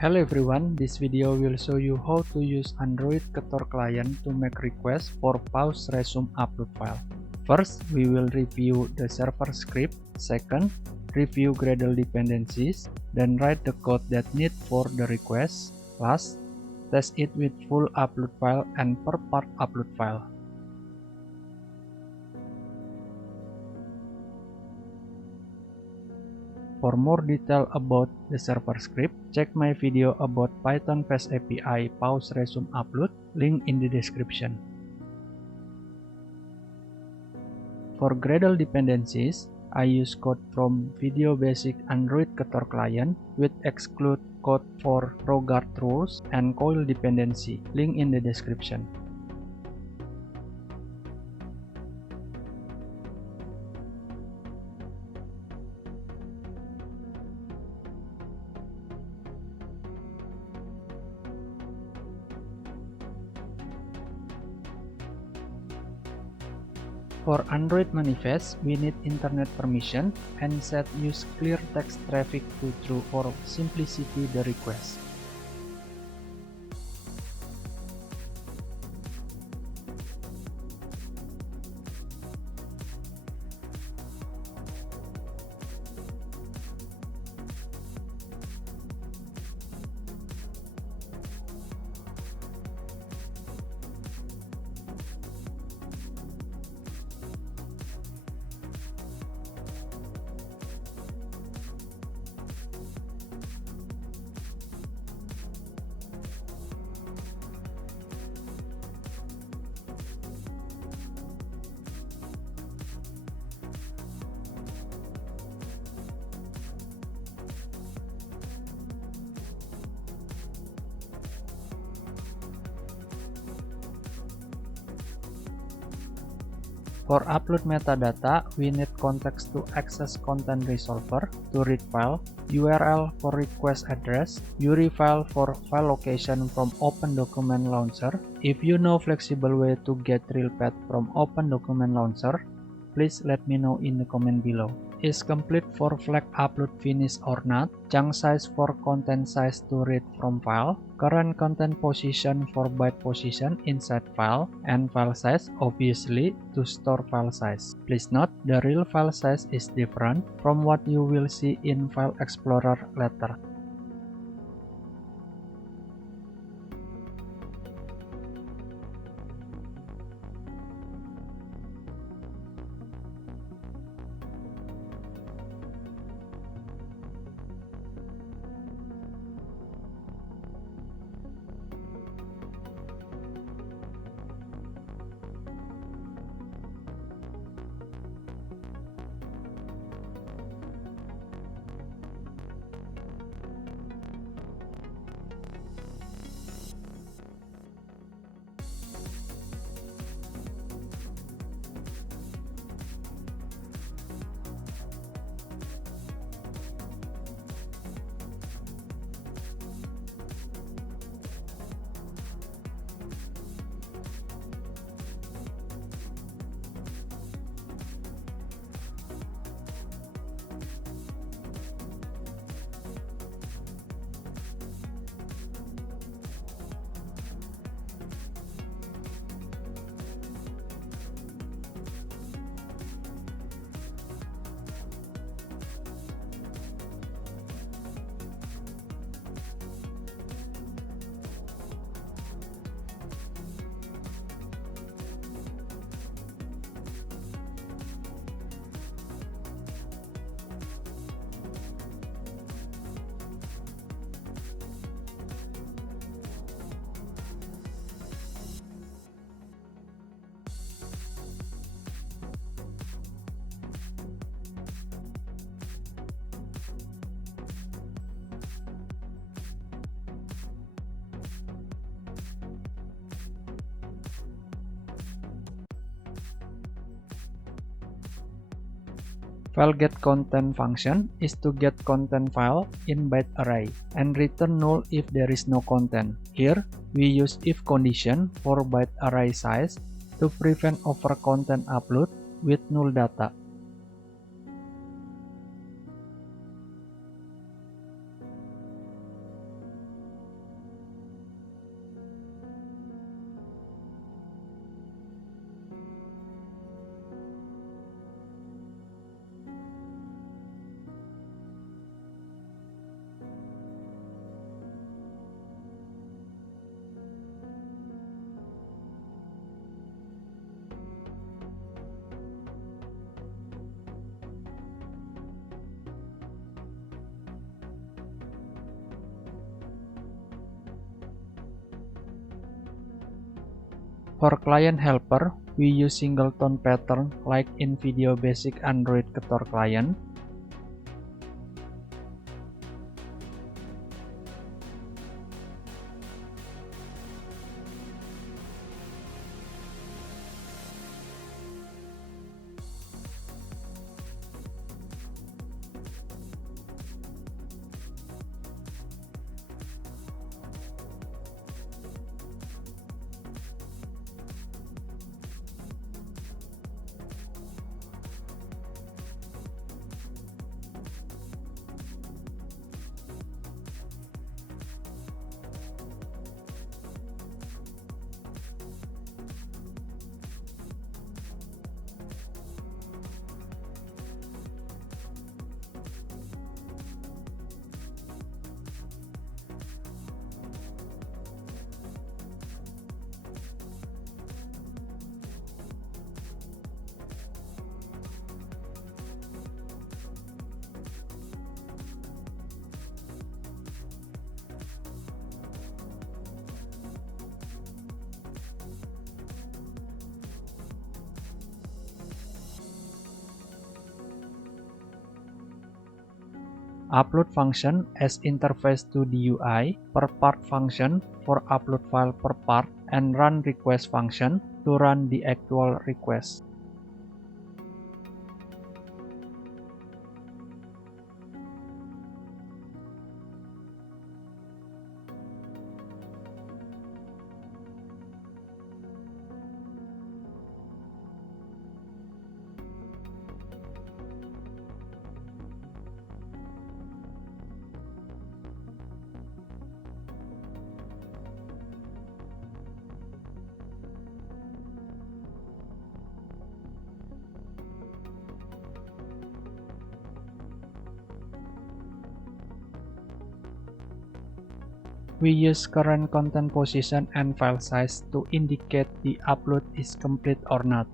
Hello everyone, this video will show you how to use Android Ketor client to make requests for pause resume upload file. First, we will review the server script. Second, review Gradle dependencies. Then write the code that need for the request. Last, test it with full upload file and per part upload file. For more detail about the server script, check my video about Python Fast API pause resume upload, link in the description. For Gradle dependencies, I use code from Video Basic Android Ketor client with exclude code for RoGuard rules and coil dependency, link in the description. For Android manifest, we need internet permission and set use clear text traffic to true for simplicity the request. For upload metadata, we need context to access content resolver, to read file, URL for request address, URI file for file location from Open Document Launcher. If you know flexible way to get real path from Open Document Launcher, please let me know in the comment below. Is complete for flag upload finish or not, chunk size for content size to read from file, current content position for byte position inside file, and file size obviously to store file size. Please note the real file size is different from what you will see in File Explorer later. File getContent function is to get content file in byte array and return null if there is no content. Here, we use if condition for byte array size to prevent over content upload with null data. For client helper, we use singleton pattern like in Video Basic Android Ketor Client. Upload function as interface to the UI, per part function for upload file per part, and run request function to run the actual request. We use current content position and file size to indicate the upload is complete or not.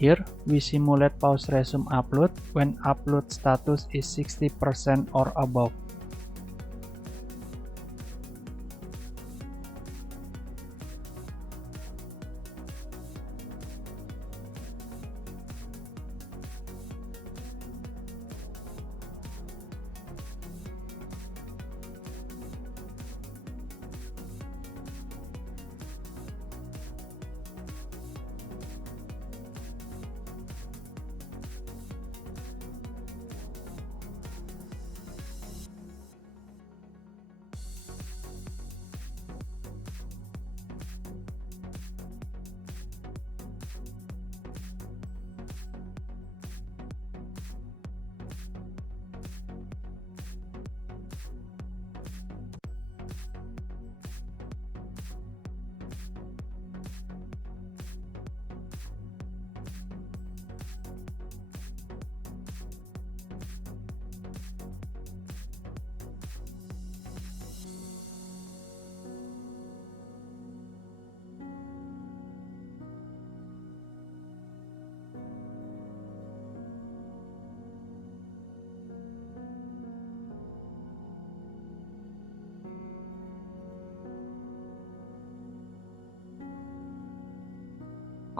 Here, we simulate pause resume upload when upload status is 60% or above.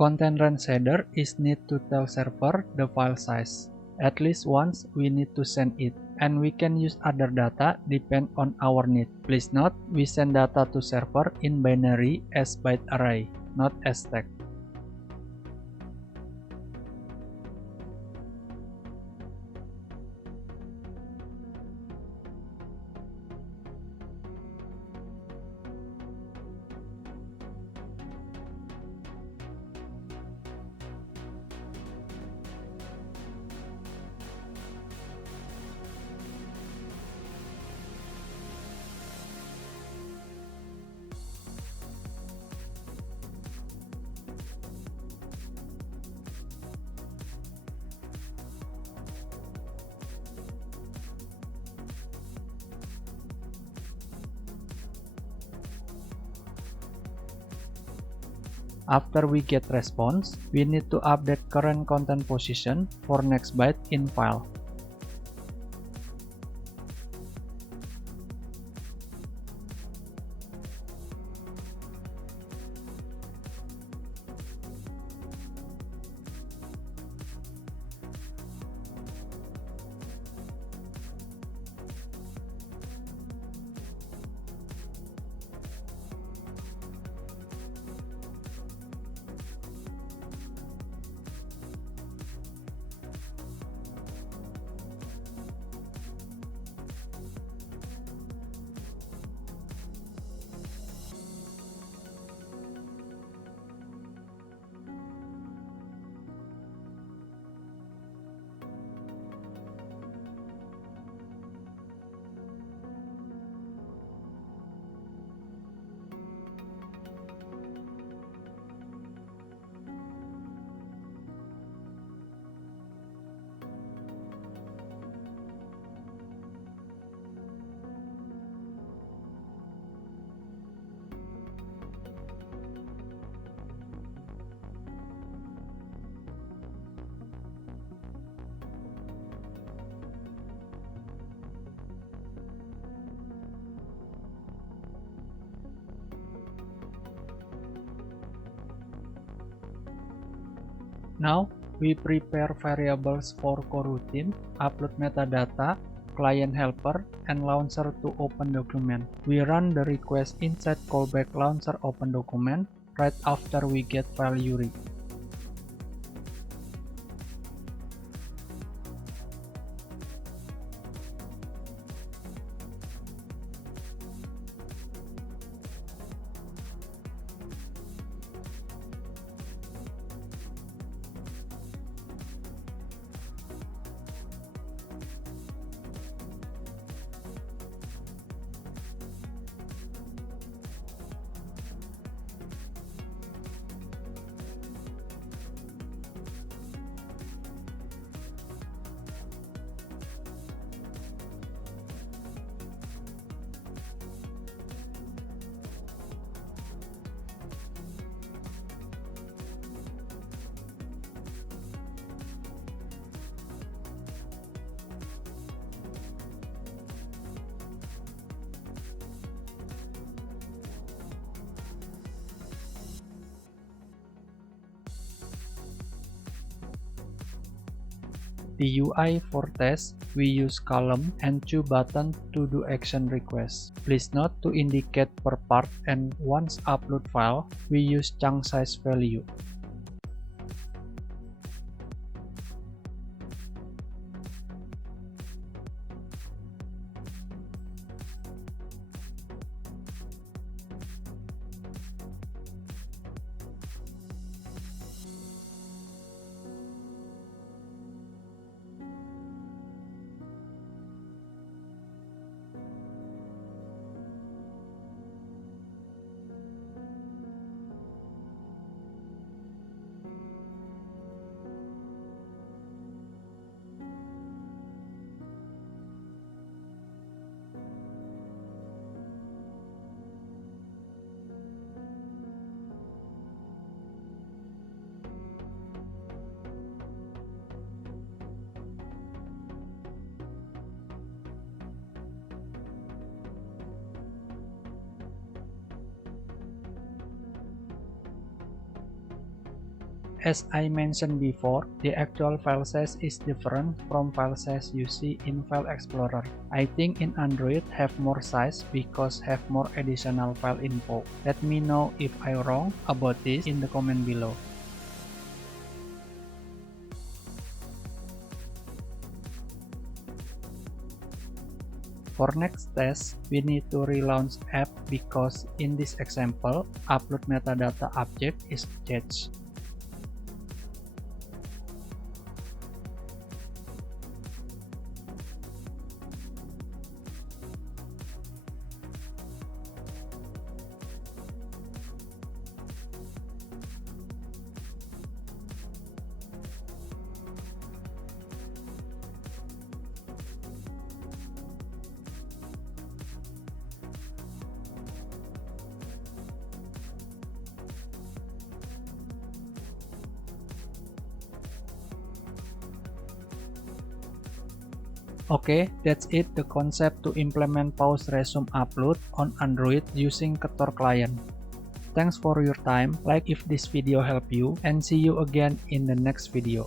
Content range header is need to tell server the file size. At least once we need to send it, and we can use other data depend on our need. Please note, we send data to server in binary as byte array, not as text. After we get response, we need to update current content position for next byte in file. Now, we prepare variables for coroutine, upload metadata, client helper, and launcher to open document. We run the request inside callback launcher open document right after we get file URI. The UI for test, we use column and 2 buttons to do action requests. Please note to indicate per part, and once upload file, we use chunk size value. As I mentioned before, the actual file size is different from file size you see in File Explorer. I think in Android have more size because have more additional file info. Let me know if I'm wrong about this in the comment below. For next test, we need to relaunch app because in this example, upload metadata object is changed. Okay, that's it, the concept to implement pause resume upload on Android using Ketor client. Thanks for your time, like if this video helped you, and see you again in the next video.